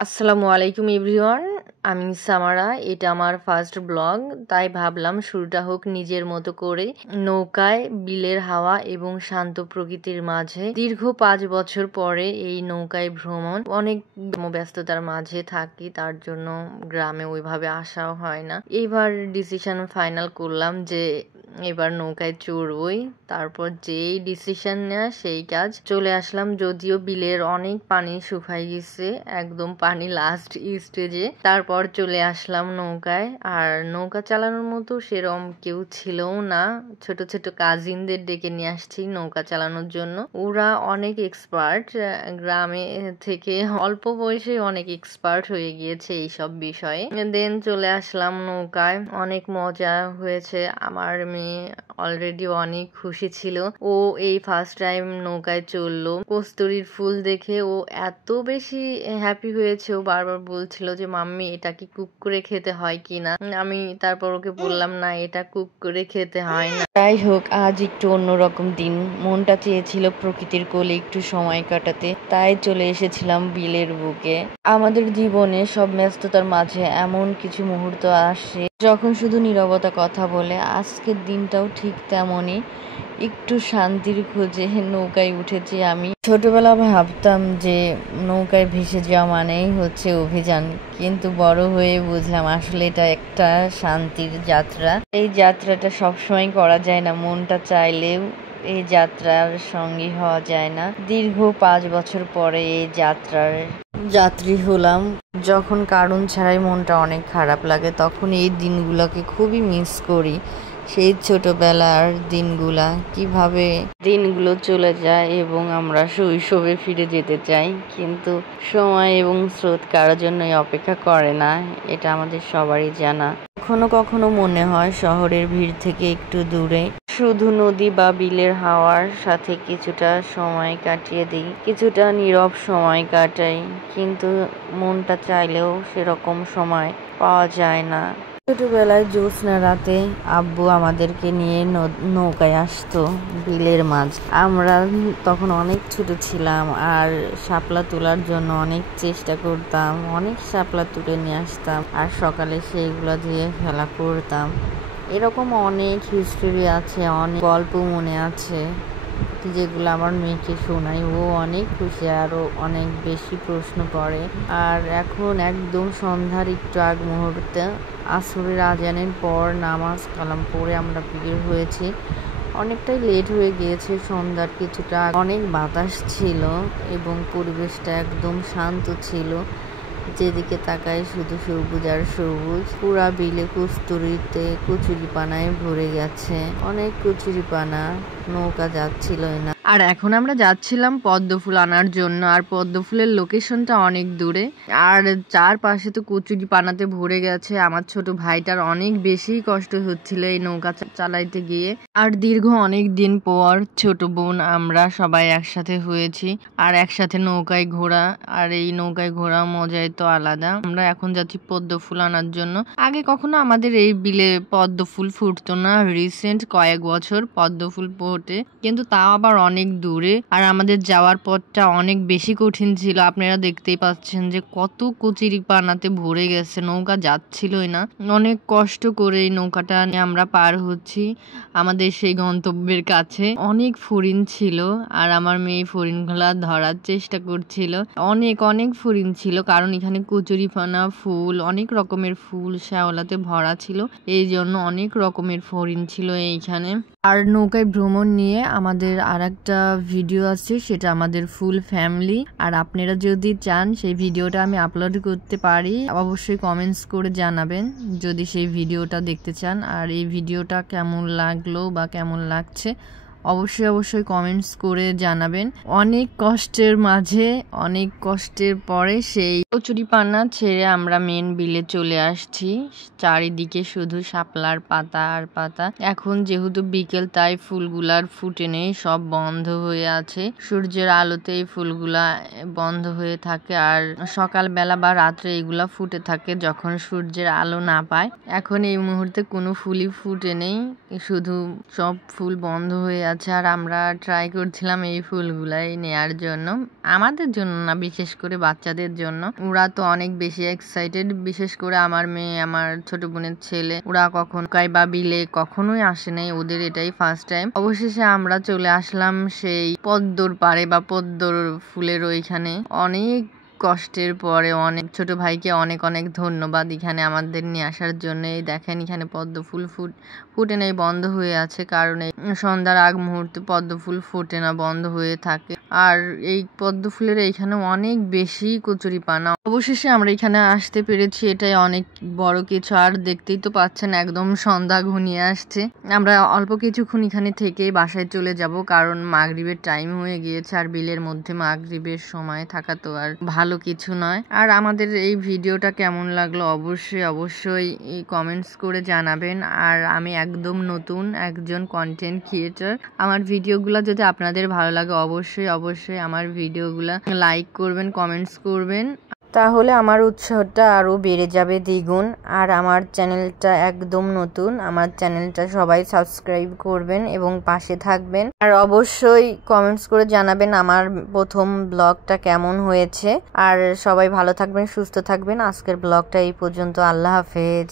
আসসালামু আলাইকুম এভরিওয়ান। আমি সামারা। এটা আমার ফার্স্ট ব্লগ, তাই ভাবলাম শুরুটা হোক নিজের মতো করে। নৌকায়, বিলের হাওয়া এবং শান্ত প্রকৃতির মাঝে দীর্ঘ 5 বছর পরে এই নৌকায় ভ্রমণ। অনেক ব্যস্ততার মাঝে থাকি, তার জন্য গ্রামে ওইভাবে আসাও হয় না। এবার ডিসিশন ফাইনাল করলাম যে এবার নৌকায় চড়বই। তারপর যেই ডিসিশন নেওয়া সেই কাজ। চলে আসলাম, যদিও বিলের অনেক পানি শুকাই গেছে, একদম পানি লাস্ট স্টেজে। তারপর চলে আসলাম নৌকায়। আর নৌকা চালানোর মতো সেরকম কেউ ছিলও না। ছোট ছোট কাজিনদের ডেকে নিয়ে আসছি নৌকা চালানোর জন্য। ওরা অনেক এক্সপার্ট, গ্রামে থেকে অল্প বয়সে অনেক এক্সপার্ট হয়ে গিয়েছে এইসব বিষয়ে। দেন চলে আসলাম নৌকায়। অনেক মজা হয়েছে। আমার মেয়ে অলরেডি অনেক খুশি ছিল। ও এই ফার্স্ট টাইম নৌকায় চললো। কস্তুরীর ফুল দেখে ও এত বেশি হ্যাপি হয়েছে, ও বারবার বলছিল যে মাম্মি এটা কি কুক করে খেতে হয় কিনা। আমি তারপর ওকে বললাম না, এটা কুক করে খেতে হয় না। যাই হোক, আজ একটু অন্যরকম দিন। মনটা চেয়েছিল প্রকৃতির কোলে একটু সময় কাটাতে, তাই চলে এসেছিলাম বিলের বুকে। আমাদের জীবনে সব ব্যস্ততার মাঝে এমন কিছু মুহূর্ত আসে যখন শুধু নীরবতা কথা বলে। আজকের দিনটাও ঠিক তেমনই। একটু শান্তির খোঁজে নৌকায় উঠেছি আমি। ছোটবেলা ভাবতাম যে নৌকায় ভেসে যাওয়া মানেই হচ্ছে অভিযান, কিন্তু বড় হয়ে বুঝলাম আসলে এটা একটা শান্তির যাত্রা। এই যাত্রাটা সবসময় করা যায় না, মনটা চাইলেও এই যাত্রার সঙ্গী হওয়া যায় না। দীর্ঘ 5 বছর পরে এই যাত্রার যাত্রী হলাম। যখন কারণ ছাড়াই মনটা অনেক খারাপ লাগে, তখন এই দিনগুলোকে খুবই মিস করি। সেই ছোটবেলার দিনগুলা, কিভাবে দিনগুলো চলে যায় এবং আমরা শৈশবে ফিরে যেতে চাই, কিন্তু সময় এবং স্রোত কারোর জন্যই অপেক্ষা করে না, এটা আমাদের সবারই জানা। কখনো কখনো মনে হয় শহরের ভিড় থেকে একটু দূরে শুধু নদী বা বিলের হাওয়ার সাথে কিছুটা সময় কাটিয়ে দিই, কিছুটা নীরব সময় কাটাই, কিন্তু মনটা চাইলেও সেরকম সময় পাওয়া যায় না। ছোটবেলায় জ্যোৎস্না রাতে আব্বু আমাদেরকে নিয়ে নৌকায় আসতো বিলের মাঝ। আমরা তখন অনেক ছোট ছিলাম আর শাপলা তোলার জন্য অনেক চেষ্টা করতাম, অনেক শাপলা তুলে নিয়ে আসতাম আর সকালে সেইগুলো দিয়ে খেলা করতাম। এরকম অনেক হিস্টোরি আছে, অনেক গল্প মনে আছে যেগুলো আমার মেয়েকে শোনাই, ও অনেক খুশি, আরও অনেক বেশি প্রশ্ন করে। আর এখন একদম সন্ধ্যার একটু আগ মুহূর্তে আসরের আজানের পর নামাজ কালাম পড়ে আমরা বের হয়েছি। অনেকটাই লেট হয়ে গিয়েছে, সন্ধ্যার কিছুটা। অনেক বাতাস ছিল এবং পরিবেশটা একদম শান্ত ছিল। যেদিকে তাকাই শুধু সবুজ আর সবুজ। পুরা বিলে কস্তুরীতে কচুরিপানায় ভরে গেছে, অনেক কচুরিপানা। নৌকা যাচ্ছিলই না। আর এখন আমরা যাচ্ছিলাম পদ্ম ফুল আনার জন্য, আর পদ্ম ফুলের লোকেশনটা অনেক দূরে, আর চারপাশে তো কচুরি পানাতে ভরে গেছে। আমার ছোট ভাইটার অনেক বেশি কষ্ট হচ্ছিল এই নৌকা চালাইতে গিয়ে। আর দীর্ঘ অনেক দিন পর ছোট বোন আমরা সবাই একসাথে হয়েছি আর একসাথে নৌকায় ঘোরা। আর এই নৌকায় ঘোরা মজাই তো আলাদা। আমরা এখন যাচ্ছি পদ্ম ফুল আনার জন্য। আগে কখনো আমাদের এই বিলে পদ্ম ফুল ফুটতো না, রিসেন্ট কয়েক বছর পদ্ম ফুল ফোটে, কিন্তু তাও আবার অনেক দূরে। আর আমাদের যাওয়ার পথটা অনেক বেশি কঠিন ছিল। আপনারা দেখতেই পাচ্ছেন যে কত কচুরি পানাতে ভরে গেছে, নৌকা যাচ্ছিলই না। অনেক কষ্ট করে এই নৌকাটা আমরা পার হচ্ছি আমাদের সেই গন্তব্যের কাছে। অনেক ফড়িং ছিল আর আমার মেয়ে ফড়িংগুলা ধরার চেষ্টা করছিল। অনেক অনেক ফড়িং ছিল, কারণ এখানে কচুরিপানা, ফুল, অনেক রকমের ফুল শ্যাওলাতে ভরা ছিল, এই জন্য অনেক রকমের ফড়িং ছিল এইখানে। আর নৌকায় ভ্রমণ নিয়ে আমাদের আর একটা ভিডিও আছে, সেটা আমাদের ফুল ফ্যামিলি। আর আপনারা যদি চান সেই ভিডিওটা আমি আপলোড করতে পারি, অবশ্যই কমেন্টস করে জানাবেন যদি সেই ভিডিওটা দেখতে চান। আর এই ভিডিওটা কেমন লাগলো বা কেমন লাগছে অবশ্যই কমেন্টস করে জানাবেন। অনেক কষ্টের মাঝে, অনেক কষ্টের পরে সেই কচুরিপানা ছেড়ে আমরা মেন বিলে চলে আসছি। চারিদিকে শুধু শাপলার পাতা আর পাতা। এখন যেহেতু বিকেল, তাই ফুলগুলার ফুটে নেই, সব বন্ধ হয়ে আছে। সূর্যের আলোতে এই ফুলগুলা বন্ধ হয়ে থাকে আর সকালবেলা বা রাত্রে এগুলা ফুটে থাকে যখন সূর্যের আলো না পায়। এখন এই মুহূর্তে কোনো ফুলই ফুটে নেই, শুধু সব ফুল বন্ধ হয়ে আছে। আছে আর আমরা ট্রাই করছিলাম এই ফুলগুলাই নেয়ার জন্য, আমাদের জন্য না, বিশেষ করে বাচ্চাদের জন্য। ওরা তো অনেক বেশি এক্সাইটেড, বিশেষ করে আমার মেয়ে, আমার ছোট বোনের ছেলে। ওরা কখন বা বিলে কখনোই আসে নাই, ওদের এটাই ফার্স্ট টাইম। অবশেষে আমরা চলে আসলাম সেই পদ্মর পাড়ে বা পদ্মর ফুলের ওইখানে। অনেক কষ্টের পরে অনেক ছোট ভাইকে অনেক অনেক ধন্যবাদ এখানে আমাদের নিয়ে আসার জন্য। এই দেখেন এখানে পদ্ম ফুল ফুটে নেই, বন্ধ হয়ে আছে, কারণ এই সন্ধ্যার আগ মুহূর্তে পদ্ম ফুল ফোটে না, বন্ধ হয়ে থাকে। আর এই পদ্ম ফুলের এইখানে অনেক বেশি কচুরিপানা। অবশেষে আমরা এখানে আসতে পেরেছি, এটাই অনেক বড় কিছু। আর দেখতেই তো পাচ্ছেন একদম সন্ধ্যা ঘনিয়ে আসছে। আমরা অল্প কিছুক্ষণ এখানে থেকে বাসায় চলে যাব, কারণ মাগরিবের টাইম হয়ে গিয়েছে। আর বিলের মধ্যে মাগরিবের সময় থাকা তো আর ভালো কিছু নয়। আর আমাদের এই ভিডিওটা কেমন লাগলো অবশ্যই কমেন্টস করে জানাবেন। আর আমি একদম নতুন একজন কন্টেন্ট ক্রিয়েটর। আমার ভিডিওগুলো যদি আপনাদের ভালো লাগে অবশ্যই আমার ভিডিওগুলো লাইক করবেন, কমেন্টস করবেন, তাহলে আমার উৎসাহটা আরও বেড়ে যাবে দ্বিগুণ। আর আমার চ্যানেলটা একদম নতুন, আমার চ্যানেলটা সবাই সাবস্ক্রাইব করবেন এবং পাশে থাকবেন। আর অবশ্যই কমেন্টস করে জানাবেন আমার প্রথম ব্লগটা কেমন হয়েছে। আর সবাই ভালো থাকবেন, সুস্থ থাকবেন। আজকের ব্লগটা এই পর্যন্ত। আল্লাহ হাফেজ।